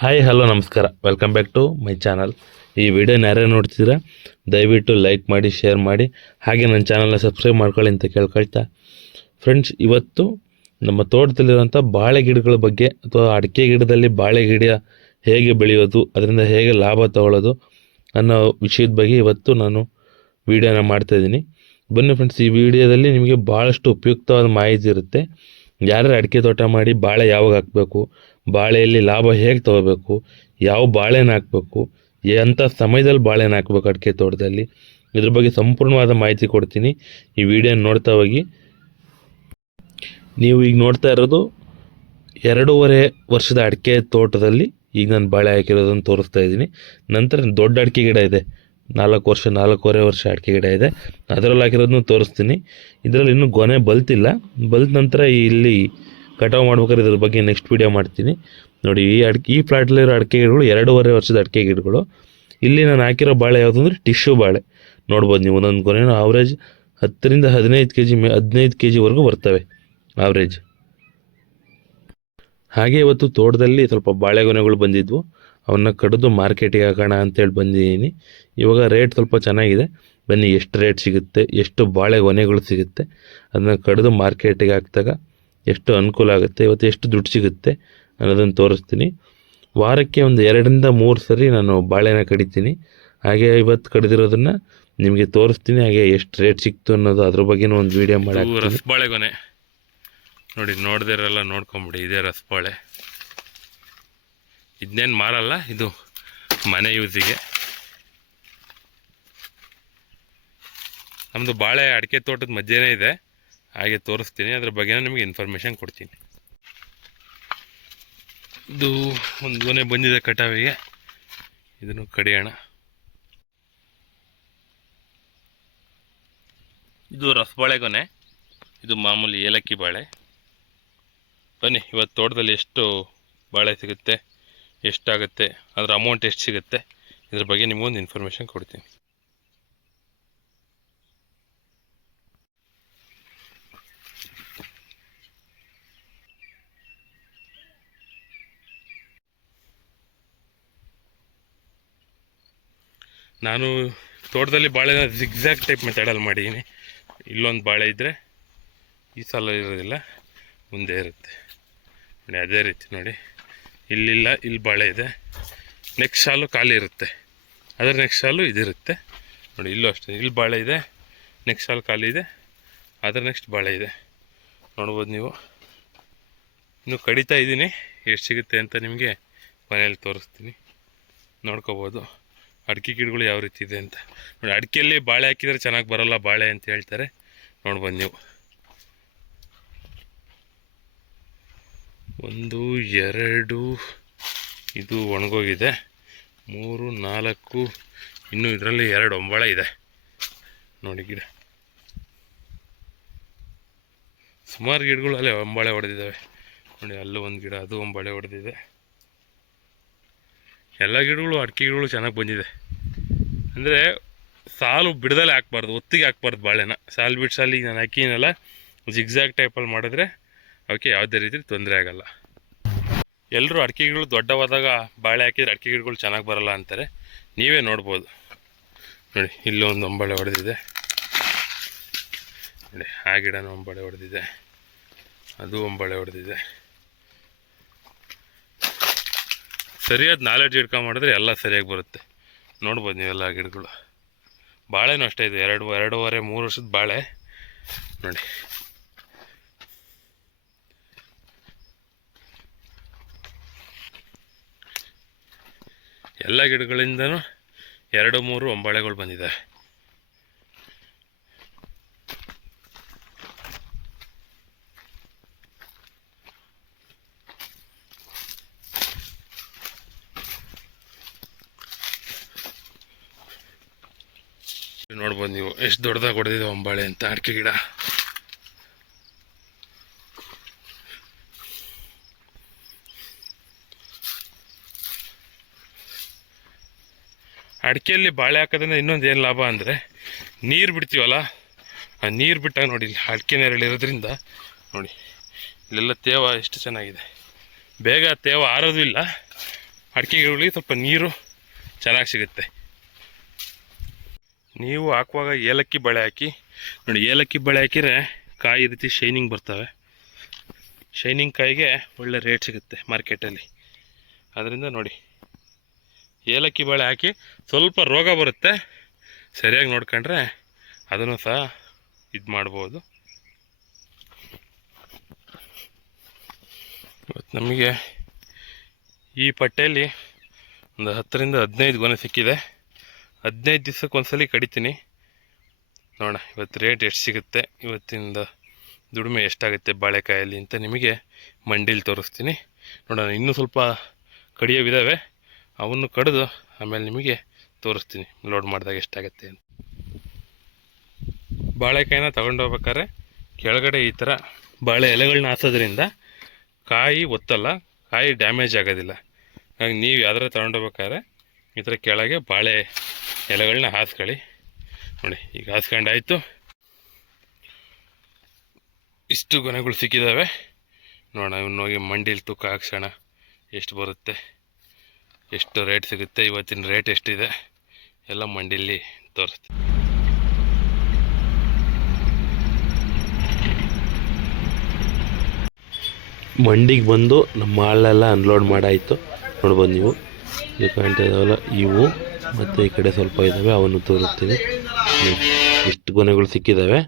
Hi hello ನಮಸ್ಕಾರ. Welcome back to my channel ಈ ವಿಡಿಯೋನ ಯಾರ್ಯಾರು ನೋಡ್ತಿದ್ರೆ ದಯವಿಟ್ಟು ಲೈಕ್ ಮಾಡಿ ಶೇರ್ ಮಾಡಿ. ಹಾಗೆ ನನ್ನ ಚಾನಲ್ನ ಸಬ್ಸ್ಕ್ರೈಬ್ ಮಾಡ್ಕೊಳ್ಳಿ ಅಂತ ಕೇಳ್ಕೊಳ್ತಾ. ಫ್ರೆಂಡ್ಸ್ ಇವತ್ತು ನಮ್ಮ ತೋಟದಲ್ಲಿರುವಂಥ ಬಾಳೆ ಗಿಡಗಳ ಬಗ್ಗೆ ಅಥವಾ ಅಡಿಕೆ ಗಿಡದಲ್ಲಿ ಬಾಳೆ ಗಿಡ ಹೇಗೆ ಬೆಳೆಯೋದು ಅದರಿಂದ ಹೇಗೆ ಲಾಭ ತಗೊಳ್ಳೋದು ಅನ್ನೋ ವಿಷಯದ ಬಗ್ಗೆ ಇವತ್ತು ನಾನು ವಿಡಿಯೋನ ಮಾಡ್ತಾಯಿದ್ದೀನಿ ಬನ್ನಿ ಫ್ರೆಂಡ್ಸ್ ಈ ವಿಡಿಯೋದಲ್ಲಿ ನಿಮಗೆ ಭಾಳಷ್ಟು ಉಪಯುಕ್ತವಾದ ಮಾಹಿತಿ ಇರುತ್ತೆ. ಯಾರ್ಯಾರು ಅಡಿಕೆ ತೋಟ ಮಾಡಿ ಬಾಳೆ ಯಾವಾಗ ಹಾಕಬೇಕು ಬಾಳೆಯಲ್ಲಿ ಲಾಭ ಹೇಗೆ ತಗೋಬೇಕು? ಯಾವ ಬಾಳೆನ ಹಾಕಬೇಕು? ಎಂಥ ಸಮಯದಲ್ಲಿ ಬಾಳೆನ ಹಾಕಬೇಕು ಅಡಿಕೆ ತೋಟದಲ್ಲಿ? ಇದ್ರ ಬಗ್ಗೆ ಸಂಪೂರ್ಣವಾದ ಮಾಹಿತಿ ಕೊಡ್ತೀನಿ. ಈ ವಿಡಿಯೋನ ನೋಡ್ತಾ ಹೋಗಿ. ನೀವು ಈಗ ನೋಡ್ತಾ ಇರೋದು ಎರಡೂವರೆ ವರ್ಷದ ಅಡಿಕೆ ತೋಟದಲ್ಲಿ ಈಗ ನಾನು ಬಾಳೆ ಹಾಕಿರೋದನ್ನು ತೋರಿಸ್ತಾ ಇದ್ದೀನಿ. ನಂತರ ದೊಡ್ಡ ಅಡಿಕೆ ಗಿಡ ಇದೆ. ನಾಲ್ಕು ವರ್ಷ, ನಾಲ್ಕೂವರೆ ವರ್ಷ ಅಡಿಕೆ ಗಿಡ ಇದೆ. ಅದರಲ್ಲಿ ಹಾಕಿರೋದನ್ನು ತೋರಿಸ್ತೀನಿ. ಇದರಲ್ಲಿ ಇನ್ನೂ ಗೊನೆ ಬಲ್ತಿಲ್ಲ. ಬಲ್ತ ನಂತರ ಇಲ್ಲಿ ಕಟಾವು ಮಾಡ್ಬೇಕಾದ್ರೆ ಇದ್ರ ಬಗ್ಗೆ ನೆಕ್ಸ್ಟ್ ವೀಡಿಯೋ ಮಾಡ್ತೀನಿ. ನೋಡಿ, ಈ ಅಡಿಕೆ ಈ ಪ್ಲಾಟಲ್ಲಿರೋ ಅಡಿಕೆ ಗಿಡಗಳು ಎರಡೂವರೆ ವರ್ಷದ ಅಡಿಕೆ ಗಿಡಗಳು. ಇಲ್ಲಿ ನಾನು ಹಾಕಿರೋ ಬಾಳೆ ಯಾವುದು ಅಂದರೆ ಟಿಶ್ಯೂ ಬಾಳೆ. ನೋಡ್ಬೋದು ನೀವು ಒಂದೊಂದು ಕೊನೆನೂ ಆವ್ರೇಜ್ ಹತ್ತರಿಂದ ಹದಿನೈದು ಕೆ ಜಿ ಮೇ, ಹದಿನೈದು ಕೆ ಜಿವರೆಗೂ ಬರ್ತವೆ ಆವ್ರೇಜ್ ಹಾಗೆ ಇವತ್ತು ತೋಟದಲ್ಲಿ ಸ್ವಲ್ಪ ಬಾಳೆಗೊನೆಗಳು ಬಂದಿದ್ವು. ಅವನ್ನ ಕಡಿದು ಮಾರ್ಕೆಟಿಗೆ ಹಾಕೋಣ ಅಂತೇಳಿ ಬಂದಿದ್ದೀನಿ. ಇವಾಗ ರೇಟ್ ಸ್ವಲ್ಪ ಚೆನ್ನಾಗಿದೆ. ಬನ್ನಿ, ಎಷ್ಟು ರೇಟ್ ಸಿಗುತ್ತೆ, ಎಷ್ಟು ಬಾಳೆಗೊನೆಗಳು ಸಿಗುತ್ತೆ. ಅದನ್ನ ಕಡಿದು ಮಾರ್ಕೆಟಿಗೆ ಹಾಕಿದಾಗ ಎಷ್ಟು ಅನುಕೂಲ ಆಗುತ್ತೆ ಇವತ್ತು ಎಷ್ಟು ದುಡ್ಡು ಸಿಗುತ್ತೆ ಅನ್ನೋದನ್ನು ತೋರಿಸ್ತೀನಿ. ವಾರಕ್ಕೆ ಒಂದು ಎರಡರಿಂದ ಮೂರು ಸರಿ ನಾನು ಬಾಳೆನ ಕಡಿತೀನಿ. ಹಾಗೆ ಇವತ್ತು ಕಡಿದಿರೋದನ್ನು ನಿಮಗೆ ತೋರಿಸ್ತೀನಿ ಹಾಗೆ ಎಷ್ಟು ರೇಟ್ ಸಿಕ್ತು ಅನ್ನೋದು ಅದ್ರ ಬಗ್ಗೆನೂ ಒಂದು ವೀಡಿಯೋ ಮಾಡಿ ರಸಬಾಳೆಗೊನೆ ನೋಡಿ ನೋಡ್ದಿರಲ್ಲ ನೋಡ್ಕೊಂಬಿಡಿ ಇದೇ ರಸಬಾಳೆ ಇದನ್ನೇನು ಮಾರಲ್ಲ ಇದು ಮನೆ ಯೂಸಿಗೆ. ನಮ್ಮದು ಬಾಳೆ ಅಡಿಕೆ ತೋಟದ ಮಧ್ಯೆನೇ ಇದೆ. ಹಾಗೆ ತೋರಿಸ್ತೀನಿ. ಅದ್ರ ಬಗ್ಗೆ ನಿಮಗೆ ಇನ್ಫಾರ್ಮೇಷನ್ ಕೊಡ್ತೀನಿ. ಇದು ಒಂದು ಗೊನೆ ಬಂದಿದೆ ಕಟಾವಿಗೆ. ಇದನ್ನು ಕಡಿಯೋಣ. ಇದು ರಸಬಾಳೆ ಗೊನೆ. ಇದು ಮಾಮೂಲಿ ಏಲಕ್ಕಿ ಬಾಳೆ. ಬನ್ನಿ, ಇವತ್ತು ತೋಟದಲ್ಲಿ ಎಷ್ಟು ಬಾಳೆ ಸಿಗುತ್ತೆ, ಎಷ್ಟಾಗುತ್ತೆ, ಅದರ ಅಮೌಂಟ್ ಎಷ್ಟು ಸಿಗುತ್ತೆ, ಇದ್ರ ಬಗ್ಗೆ ನಿಮಗೊಂದು ಇನ್ಫಾರ್ಮೇಷನ್ ಕೊಡ್ತೀನಿ. ನಾನು ತೋಟದಲ್ಲಿ ಬಾಳೆನ ಜಿಗ್ಜಾಗ್ ಟೈಪ್ ಮೆಥಡಲ್ಲಿ ಮಾಡಿದ್ದೀನಿ ಇಲ್ಲೊಂದು ಬಾಳೆ ಇದ್ದರೆ ಈ ಸಲ ಇರೋದಿಲ್ಲ, ಮುಂದೆ ಇರುತ್ತೆ. ನೋಡಿ, ಅದೇ ರೀತಿ ನೋಡಿ. ಇಲ್ಲಿಲ್ಲ, ಇಲ್ಲಿ ಬಾಳೆ ಇದೆ. ನೆಕ್ಸ್ಟ್ ಸಾಲು ಖಾಲಿ ಇರುತ್ತೆ. ಅದರ ನೆಕ್ಸ್ಟ್ ಸಾಲು ಇದಿರುತ್ತೆ. ನೋಡಿ, ಇಲ್ಲೂ ಅಷ್ಟೇ. ಇಲ್ಲಿ ಬಾಳೆ ಇದೆ ನೆಕ್ಸ್ಟ್ ಸಾಲು ಖಾಲಿ ಇದೆ, ಅದರ ನೆಕ್ಸ್ಟ್ ಬಾಳೆ ಇದೆ. ನೋಡ್ಬೋದು ನೀವು. ಇನ್ನು ಕಡಿತಾ ಇದ್ದೀನಿ, ಎಷ್ಟು ಸಿಗುತ್ತೆ ಅಂತ ನಿಮಗೆ ಮನೇಲಿ ತೋರಿಸ್ತೀನಿ. ನೋಡ್ಕೋಬೋದು. ಅಡಿಕೆ ಗಿಡಗಳು ಯಾವ ರೀತಿ ಇದೆ ಅಂತ. ನೋಡಿ, ಅಡಿಕೆಯಲ್ಲಿ ಬಾಳೆ ಹಾಕಿದರೆ ಚೆನ್ನಾಗಿ ಬರೋಲ್ಲ ಬಾಳೆ ಅಂತ ಹೇಳ್ತಾರೆ. ನೋಡ್ಬೋದು ನೀವು. ಒಂದು, ಎರಡು, ಇದು ಒಣಗೋಗಿದೆ. ಮೂರು, ನಾಲ್ಕು, ಇನ್ನು ಇದರಲ್ಲಿ ಎರಡು ಒಂಬಾಳೆ ಇದೆ. ನೋಡಿ ಗಿಡ. ಸುಮಾರು ಗಿಡಗಳು ಅಲ್ಲೇ ಒಂಬಾಳೆ ಹೊಡೆದಿದ್ದಾವೆ ನೋಡಿ, ಅಲ್ಲೂ ಒಂದು ಗಿಡ, ಅದು ಒಂಬಾಳೆ ಹೊಡೆದಿದೆ ಎಲ್ಲ ಗಿಡಗಳು, ಅಡಿಕೆ ಗಿಡಗಳು ಚೆನ್ನಾಗಿ ಬಂದಿದೆ. ಅಂದರೆ ಸಾಲು ಬಿಡದಲ್ಲೇ ಹಾಕ್ಬಾರ್ದು, ಒತ್ತಿಗೆ ಹಾಕ್ಬಾರ್ದು ಬಾಳೆನ. ಸಾಲು ಬಿಟ್ಟು ಸಾಲಿಗೆ ನಾನು ಹಾಕಿನಲ್ಲ ಜಿಗ್ಜಾಗ್ ಟೈಪಲ್ಲಿ ಮಾಡಿದ್ರೆ ಅವಕ್ಕೆ ಯಾವುದೇ ರೀತಿ ತೊಂದರೆ ಆಗಲ್ಲ. ಎಲ್ಲರೂ ಅಡಿಕೆ ಗಿಡಗಳು ದೊಡ್ಡವಾದಾಗ ಬಾಳೆ ಹಾಕಿದ್ರೆ ಅಡಿಕೆ ಗಿಡಗಳು ಚೆನ್ನಾಗಿ ಬರಲ್ಲ ಅಂತಾರೆ. ನೀವೇ ನೋಡ್ಬೋದು. ನೋಡಿ ಇಲ್ಲೊಂದು ಒಂಬಳೆ ಹೊಡೆದಿದೆ. ನೋಡಿ, ಆ ಗಿಡನೂ ಒಂಬಳೆ ಹೊಡೆದಿದೆ. ಅದು ಒಂಬಳೆ ಹೊಡೆದಿದೆ. ಸರಿಯಾದ ನಾಲೆಡ್ಜ್ ಹಿಡ್ಕೊಂಡು ಮಾಡಿದ್ರೆ ಎಲ್ಲ ಸರಿಯಾಗಿ ಬರುತ್ತೆ. ನೋಡ್ಬೋದು ನೀವೆಲ್ಲ ಗಿಡಗಳು. ಬಾಳೆನೂ ಅಷ್ಟೇ ಇದೆ. ಎರಡು, ಎರಡೂವರೆ, ಮೂರು ವರ್ಷದ ಬಾಳೆ. ನೋಡಿ. ಎಲ್ಲ ಗಿಡಗಳಿಂದನೂ ಎರಡು, ಮೂರು ಒಂಬಾಳೆಗಳು ಬಂದಿದೆ ನೋಡ್ಬೋದು ನೀವು. ಎಷ್ಟು ದೊಡ್ಡದಾಗಿ ಹೊಡೆದಿದೆ ಒಂಬಾಳೆ ಅಂತ, ಅಡಿಕೆ ಗಿಡ. ಅಡಿಕೆಯಲ್ಲಿ ಬಾಳೆ ಹಾಕೋದ್ರಿಂದ ಇನ್ನೊಂದು ಏನು ಲಾಭ ಅಂದರೆ, ನೀರು ಬಿಡ್ತೀವಲ್ಲ, ಆ ನೀರು ಬಿಟ್ಟಾಗ ನೋಡಿ ಅಡಿಕೆ ನೆರಳಿರೋದ್ರಿಂದ ನೋಡಿ, ಇಲ್ಲೆಲ್ಲ ತೇವ ಎಷ್ಟು ಚೆನ್ನಾಗಿದೆ. ಬೇಗ ತೇವ ಆರೋದು ಇಲ್ಲ. ಅಡಿಕೆ ಗಿಡಗಳಿಗೆ ಸ್ವಲ್ಪ ನೀರು ಚೆನ್ನಾಗಿ ಸಿಗುತ್ತೆ. ನೀವು ಹಾಕುವಾಗ ಏಲಕ್ಕಿ ಬಳೆ ಹಾಕಿ, ನೋಡಿ ಏಲಕ್ಕಿ ಬಳೆ ಹಾಕಿದರೆ ಕಾಯಿ ರೀತಿ ಶೈನಿಂಗ್ ಬರ್ತವೆ. ಶೈನಿಂಗ್ ಕಾಯಿಗೆ ಒಳ್ಳೆ ರೇಟ್ ಸಿಗುತ್ತೆ ಮಾರ್ಕೆಟಲ್ಲಿ ಅದರಿಂದ ನೋಡಿ, ಏಲಕ್ಕಿ ಬಳೆ ಹಾಕಿ ಸ್ವಲ್ಪ ರೋಗ ಬರುತ್ತೆ, ಸರಿಯಾಗಿ ನೋಡ್ಕೊಂಡ್ರೆ ಅದನ್ನು ಸಹ ಇದು ಮಾಡ್ಬೋದು. ಇವತ್ತು ನಮಗೆ ಈ ಪಟ್ಟೆಯಲ್ಲಿ ಒಂದು ಹತ್ತರಿಂದ ಹದಿನೈದು ಗೊನೆ ಸಿಕ್ಕಿದೆ. ಹದಿನೈದು ದಿವ್ಸಕ್ಕೆ ಒಂದ್ಸಲ ಕಡಿತೀನಿ. ನೋಡೋಣ, ಇವತ್ತು ರೇಟ್ ಎಷ್ಟು ಸಿಗುತ್ತೆ, ಇವತ್ತಿಂದ ದುಡಿಮೆ ಎಷ್ಟಾಗುತ್ತೆ ಬಾಳೆಕಾಯಲ್ಲಿ ಅಂತ ನಿಮಗೆ ಮಂಡಿಲಿ ತೋರಿಸ್ತೀನಿ. ನೋಡೋಣ, ಇನ್ನೂ ಸ್ವಲ್ಪ ಕಡಿಯೋವಿದ್ದಾವೆ ಅವನ್ನು ಕಡಿದು ಆಮೇಲೆ ನಿಮಗೆ ತೋರಿಸ್ತೀನಿ ಲೋಡ್ ಮಾಡಿದಾಗ ಎಷ್ಟಾಗುತ್ತೆ ಅಂತ. ಬಾಳೆಕಾಯಿನ ತಗೊಂಡು ಹೋಗ್ಬೇಕಾದ್ರೆ ಕೆಳಗಡೆ ಈ ಥರ ಬಾಳೆ ಎಲೆಗಳನ್ನ ಹಾಸೋದ್ರಿಂದ ಕಾಯಿ ಒತ್ತಲ್ಲ, ಕಾಯಿ ಡ್ಯಾಮೇಜ್ ಆಗೋದಿಲ್ಲ. ಹಾಗೆ ನೀವು ಯಾವ್ದಾರ ತಗೊಂಡೋಗ್ಬೇಕಾದ್ರೆ ಥರ ಕೆಳಗೆ ಬಾಳೆ ಎಲೆಗಳನ್ನ ಹಾಸ್ಕೊಳ್ಳಿ. ನೋಡಿ, ಈಗ ಹಾಸ್ಕೊಂಡಾಯ್ತು ಇಷ್ಟು ಗೊನೆಗಳು ಸಿಕ್ಕಿದ್ದಾವೆ ನೋಡೋಣ ಇವನ್ನ ಹೋಗಿ ಮಂಡಿಲಿ ತೂಕ ಹಾಕ್ಸೋಣ. ಎಷ್ಟು ಬರುತ್ತೆ? ಎಷ್ಟು ರೇಟ್ ಸಿಗುತ್ತೆ? ಇವತ್ತಿನ ರೇಟ್ ಎಷ್ಟಿದೆ? ಎಲ್ಲ ಮಂಡಿಲಿ ತೋರಿಸ್ತೀವಿ ಮಂಡಿಗೆ ಬಂದು ನಮ್ಮ ಹಾಳೆಲ್ಲ ಅನ್ಲೋಡ್ ಮಾಡಾಯಿತು. ನೋಡ್ಬೋದು ನೀವು. ಇಲ್ಲಿ ಕಾಣ್ತಾ ಇದಾವಲ್ಲ? ಇವು ಮತ್ತು ಈ ಕಡೆ ಸ್ವಲ್ಪ ಇದ್ದಾವೆ ಅವನ್ನು ತೋರಿಸ್ತೀವಿ. ಇಷ್ಟು ಗೊನೆಗಳು ಸಿಕ್ಕಿದ್ದಾವೆ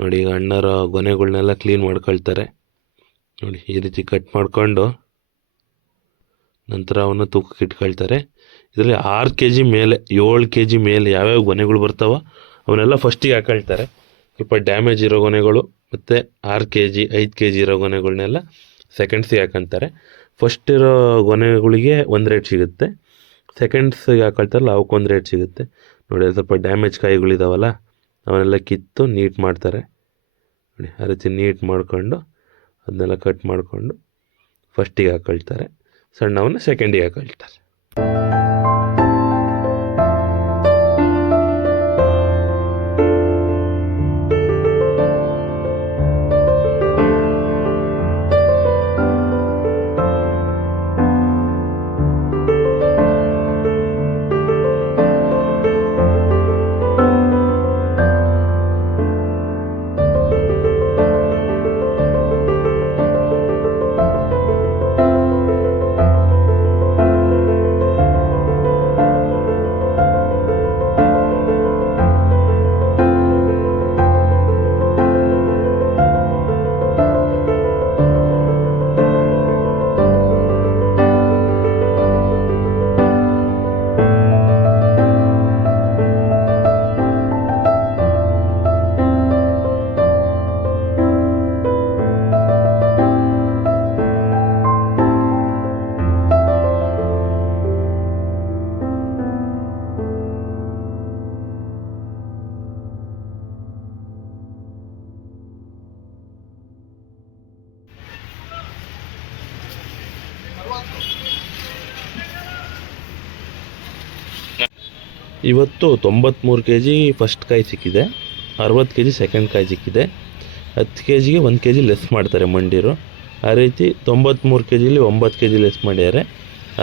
ನೋಡಿ, ಈಗ ಅಣ್ಣರ ಗೊನೆಗಳನ್ನೆಲ್ಲ ಕ್ಲೀನ್ ಮಾಡ್ಕೊಳ್ತಾರೆ. ನೋಡಿ, ಈ ರೀತಿ ಕಟ್ ಮಾಡಿಕೊಂಡು ನಂತರ ಅವನ್ನ ತೂಕಕ್ಕೆ ಇಟ್ಕೊಳ್ತಾರೆ. ಇದರಲ್ಲಿ ಆರು ಕೆ ಜಿ ಮೇಲೆ, ಏಳು ಕೆ ಜಿ ಮೇಲೆ ಯಾವ್ಯಾವ ಗೊನೆಗಳು ಬರ್ತಾವೋ ಅವನ್ನೆಲ್ಲ ಫಸ್ಟಿಗೆ ಹಾಕೊಳ್ತಾರೆ. ಸ್ವಲ್ಪ ಡ್ಯಾಮೇಜ್ ಇರೋ ಗೊನೆಗಳು ಮತ್ತು ಆರು ಕೆ ಜಿ ಐದು ಕೆ ಜಿ ಇರೋ ಗೊನೆಗಳನ್ನೆಲ್ಲ ಸೆಕೆಂಡ್ಸಿಗೆ ಹಾಕೊಂತಾರೆ ಫಸ್ಟ್ ಇರೋ ಗೊನೆಗಳಿಗೆ ಒಂದು ರೇಟ್ ಸಿಗುತ್ತೆ. ಸೆಕೆಂಡ್ಸಿಗೆ ಹಾಕೊಳ್ತಾರಲ್ಲ, ಅವಕ್ಕೊಂದು ರೇಟ್ ಸಿಗುತ್ತೆ. ನೋಡಿ ಸ್ವಲ್ಪ ಡ್ಯಾಮೇಜ್ ಕಾಯಿಗಳಿದಾವಲ್ಲ ಅವನ್ನೆಲ್ಲ ಕಿತ್ತು ನೀಟ್ ಮಾಡ್ತಾರೆ. ನೋಡಿ ಆ ರೀತಿ ನೀಟ್ ಮಾಡಿಕೊಂಡು, ಅದನ್ನೆಲ್ಲ ಕಟ್ ಮಾಡಿಕೊಂಡು ಫಸ್ಟಿಗೆ ಹಾಕೊಳ್ತಾರೆ. ಸಣ್ಣವನ್ನು ಸೆಕೆಂಡಿಗೆ ಹಾಕೊಳ್ತಾರೆ. ಇವತ್ತು ತೊಂಬತ್ತ್ಮೂರು ಕೆ ಜಿ ಫಸ್ಟ್ ಕಾಯಿ ಸಿಕ್ಕಿದೆ. ಅರವತ್ತು ಕೆ ಜಿ ಸೆಕೆಂಡ್ ಕಾಯಿ ಸಿಕ್ಕಿದೆ. ಹತ್ತು ಕೆ ಜಿಗೆ ಒಂದು ಕೆ ಜಿ ಲೆಸ್ ಮಾಡ್ತಾರೆ ಮಂಡಿರು ಆ ರೀತಿ ತೊಂಬತ್ತ್ಮೂರು ಕೆ ಜಿಲಿ ಒಂಬತ್ತು ಕೆ ಜಿ ಲೆಸ್ ಮಾಡಿದ್ದಾರೆ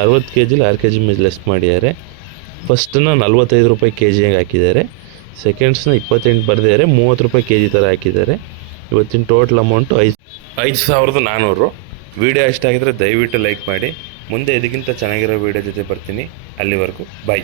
ಅರವತ್ತು ಕೆ ಜಿಲಿ ಆರು ಕೆ ಜಿ ಲೆಸ್ ಮಾಡ್ಯಾರೆ. ಫಸ್ಟನ್ನ ನಲ್ವತ್ತೈದು ರೂಪಾಯಿ ಕೆ ಜಿಗೆ ಹಾಕಿದ್ದಾರೆ ಸೆಕೆಂಡ್ಸ್ನ ಇಪ್ಪತ್ತೆಂಟು ಬರೆದಿದ್ದಾರೆ. ಮೂವತ್ತು ರೂಪಾಯಿ ಕೆ ಜಿ ಥರ ಹಾಕಿದ್ದಾರೆ. ಇವತ್ತಿನ ಟೋಟಲ್ ಅಮೌಂಟು ಐದು ಐದು ಸಾವಿರದ ನಾನ್ನೂರು ವಿಡಿಯೋ ಇಷ್ಟ ಆಗಿದ್ರೆ ದಯವಿಟ್ಟು ಲೈಕ್ ಮಾಡಿ. ಮುಂದೆ ಇದಕ್ಕಿಂತ ಚೆನ್ನಾಗಿರೋ ವಿಡಿಯೋ ಜೊತೆ ಬರ್ತೀನಿ. ಅಲ್ಲಿವರೆಗೂ ಬಾಯ್